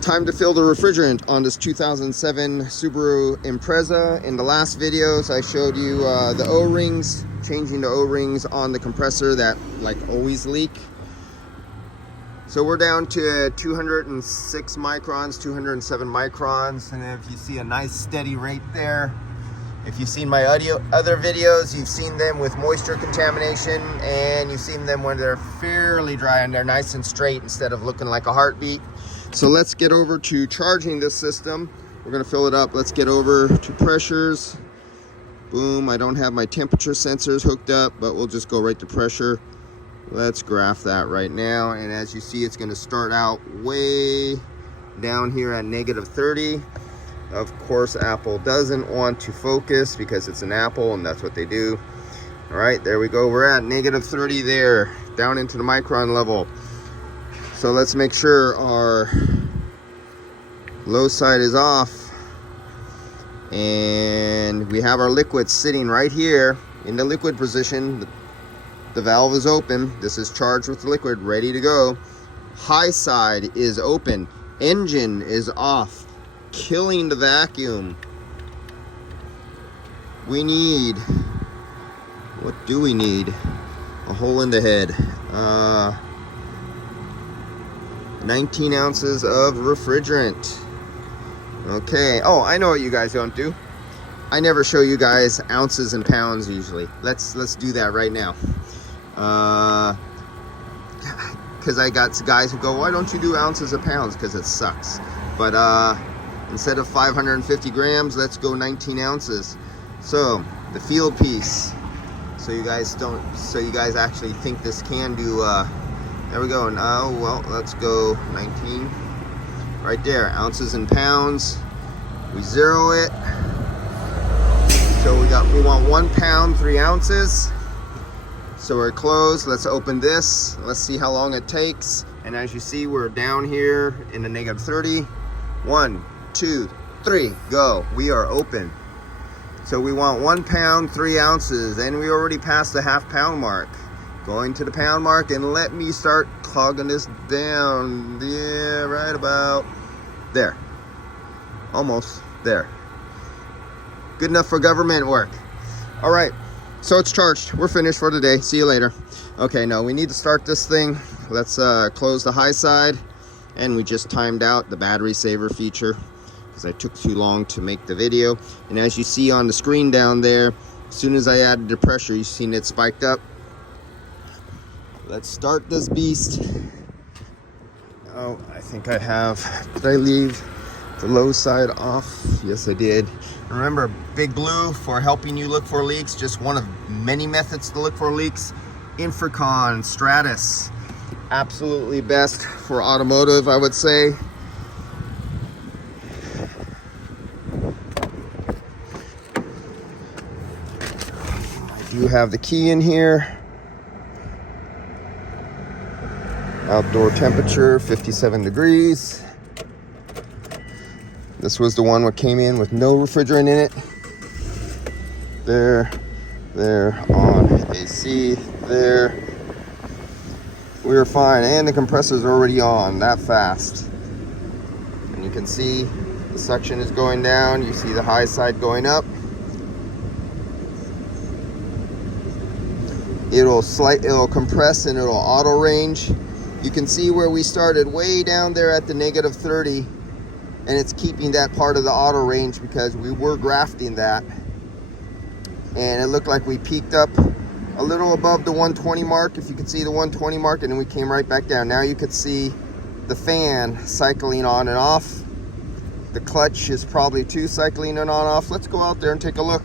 Time to fill the refrigerant on this 2007 Subaru Impreza. In the last videos, I showed you the O-rings, changing the O-rings on the compressor that like always leak. So we're down to 206 microns, 207 microns, and if you see a nice steady rate there. If you've seen my other videos, you've seen them with moisture contamination, and you've seen them when they're fairly dry and they're nice and straight instead of looking like a heartbeat. So let's get over to charging this system. We're gonna fill it up. Let's get over to pressures. Boom, I don't have my temperature sensors hooked up, but we'll just go right to pressure. Let's graph that right now. And as you see, it's gonna start out way down here at -30. Of course, Apple doesn't want to focus because it's an Apple and that's what they do. All right, there we go. We're at -30 there, down into the micron level. So let's make sure our low side is off. And we have our liquid sitting right here in the liquid position. The valve is open. This is charged with liquid, ready to go. High side is open. Engine is off, killing the vacuum. We need, what do we need? A hole in the head. 19 ounces of refrigerant. Okay. Oh, I know what you guys don't do. I never show you guys ounces and pounds usually. Let's do that right now. Because I got guys who go, why don't you do ounces and pounds? Because it sucks. But instead of 550 grams, let's go 19 ounces. So the field piece. So you guys actually think this can do. There we go. Now, well, let's go 19 right there, ounces and pounds. We zero it. So we want 1 pound, 3 ounces. So we're closed. Let's open this. Let's see how long it takes. And as you see, we're down here in the -30. 1, 2, 3, go. We are open. So we want 1 pound, 3 ounces, and we already passed the half pound mark. Going to the pound mark, and let me start clogging this down. Yeah, right about there. Almost there. Good enough for government work. All right, so it's charged. We're finished for today. See you later. Okay, now we need to start this thing. Let's close the high side, and we just timed out the battery saver feature because I took too long to make the video. And as you see on the screen down there, as soon as I added the pressure, you've seen it spiked up. Let's start this beast. Oh, I think I have. Did I leave the low side off? Yes, I did. Remember, Big Blue for helping you look for leaks. Just one of many methods to look for leaks. Refrigerant Stratus. Absolutely best for automotive, I would say. I do have the key in here. Outdoor temperature, 57 degrees. This was the one that came in with no refrigerant in it. There, on AC, there. We were fine, and the compressor's already on that fast. And you can see the suction is going down. You see the high side going up. It'll compress and it'll auto range. You can see where we started way down there at the -30, and it's keeping that part of the auto range because we were grafting that, and it looked like we peaked up a little above the 120 mark, if you could see the 120 mark, and then we came right back down. Now you could see the fan cycling on and off. The clutch is probably too cycling on and off. Let's go out there and take a look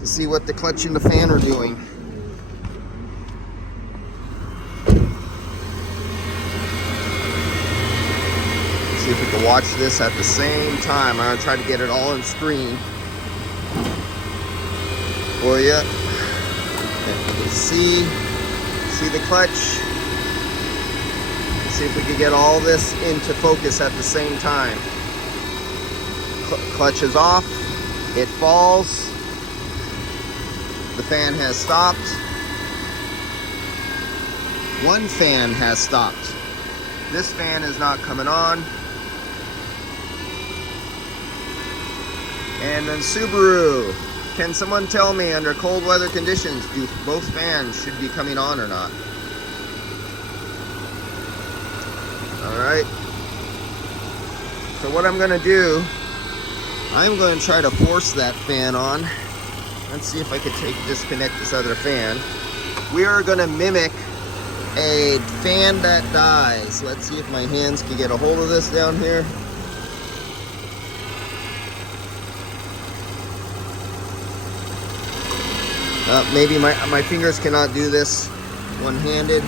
to see what the clutch and the fan are doing. See if we can watch this at the same time. I'm gonna try to get it all on screen for you. You can see the clutch. See if we can get all this into focus at the same time. Clutch is off. It falls. The fan has stopped. One fan has stopped. This fan is not coming on. And then Subaru. Can someone tell me, under cold weather conditions, do both fans should be coming on or not? Alright. So what I'm going to do, I'm going to try to force that fan on. Let's see if I can disconnect this other fan. We are going to mimic a fan that dies. Let's see if my hands can get a hold of this down here. Maybe my fingers cannot do this one-handed.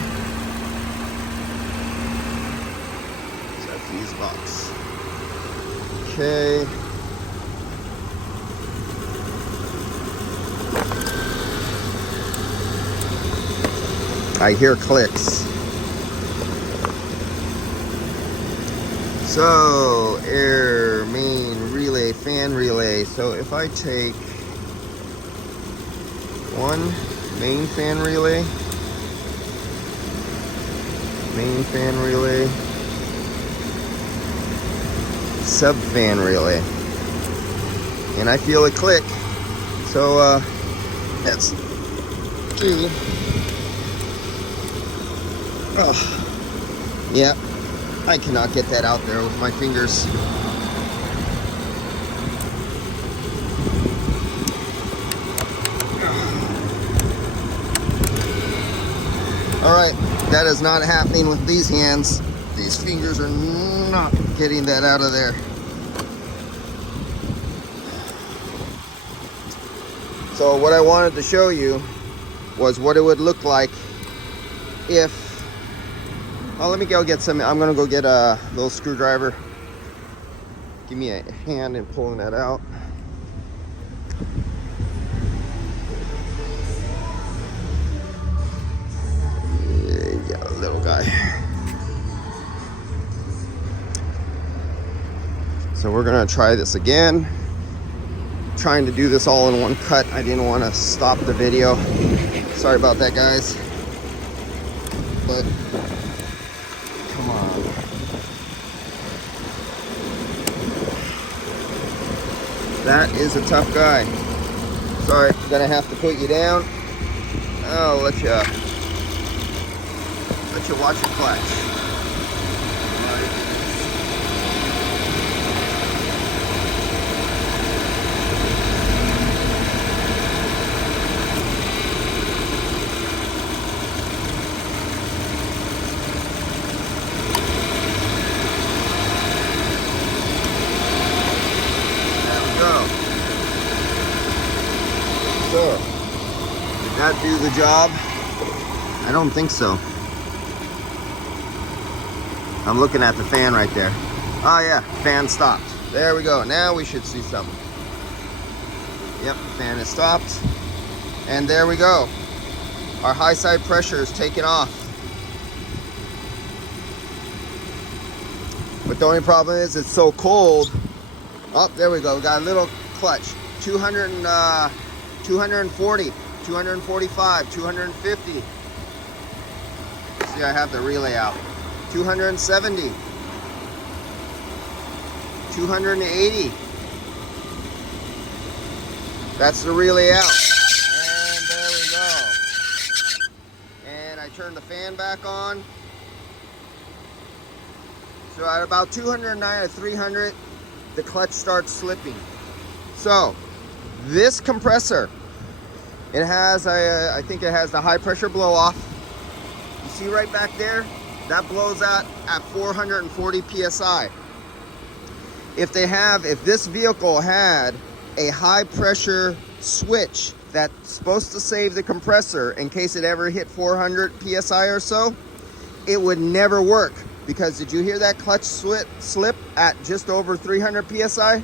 Is that fuse box? Okay. I hear clicks. So, air, main, relay, fan relay. So if I take one main fan relay, sub fan relay, and I feel a click. So that's two. Oh, yeah, I cannot get that out there with my fingers. Alright, that is not happening with these hands. These fingers are not getting that out of there. So what I wanted to show you was what it would look like if... Oh, let me go get some... I'm going to go get a little screwdriver. Give me a hand in pulling that out. Little guy. So we're gonna try this again. Trying to do this all in one cut. I didn't want to stop the video. Sorry about that, guys. But come on. That is a tough guy. Sorry, I'm gonna have to put you down. I'll let you watch your clutch. Right. There we go. So, did that do the job? I don't think so. I'm looking at the fan right there. Oh yeah, fan stopped. There we go. Now we should see something. Yep, fan is stopped. And there we go. Our high side pressure is taken off. But the only problem is it's so cold. Oh, there we go. We got a little clutch. 240, 245, 250. See, I have the relay out. 270, 280. That's the relay out. And there we go. And I turn the fan back on. So at about 209 or 300, the clutch starts slipping. So this compressor, it has, I think it has the high pressure blow off. You see right back there? That blows out at 440 PSI. If this vehicle had a high pressure switch that's supposed to save the compressor in case it ever hit 400 PSI or so, it would never work. Because did you hear that clutch slip at just over 300 PSI?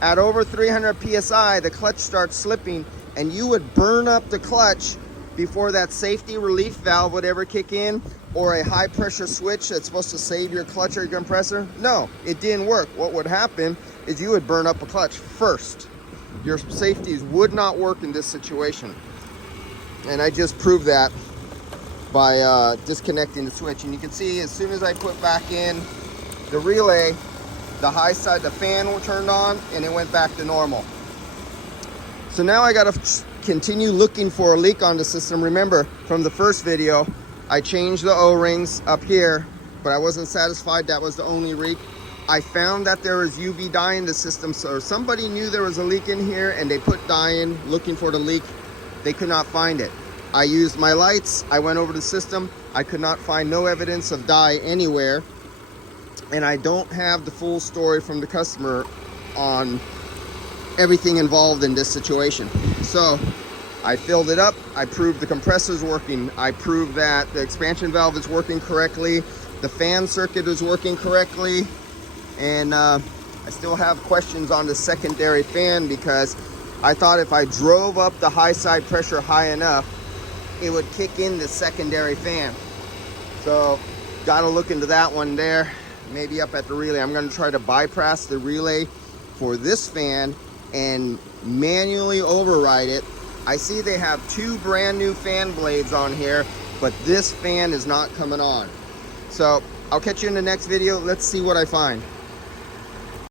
At over 300 PSI, the clutch starts slipping and you would burn up the clutch before that safety relief valve would ever kick in, or a high pressure switch that's supposed to save your clutch or your compressor. No, it didn't work. What would happen is you would burn up a clutch first. Your safeties would not work in this situation. And I just proved that by disconnecting the switch. And you can see as soon as I put back in the relay, the high side, the fan turned on and it went back to normal. So now I gotta continue looking for a leak on the system. Remember from the first video, I changed the O-rings up here, but I wasn't satisfied that was the only leak. I found that there was UV dye in the system, so somebody knew there was a leak in here and they put dye in looking for the leak. They could not find it. I used my lights, I went over the system, I could not find no evidence of dye anywhere, and I don't have the full story from the customer on everything involved in this situation. So I filled it up, I proved the compressor's working, I proved that the expansion valve is working correctly, the fan circuit is working correctly, and I still have questions on the secondary fan because I thought if I drove up the high side pressure high enough, it would kick in the secondary fan. So gotta look into that one there. Maybe up at the relay. I'm gonna try to bypass the relay for this fan and manually override it. I see they have 2 brand new fan blades on here, but this fan is not coming on. So I'll catch you in the next video. Let's see what I find.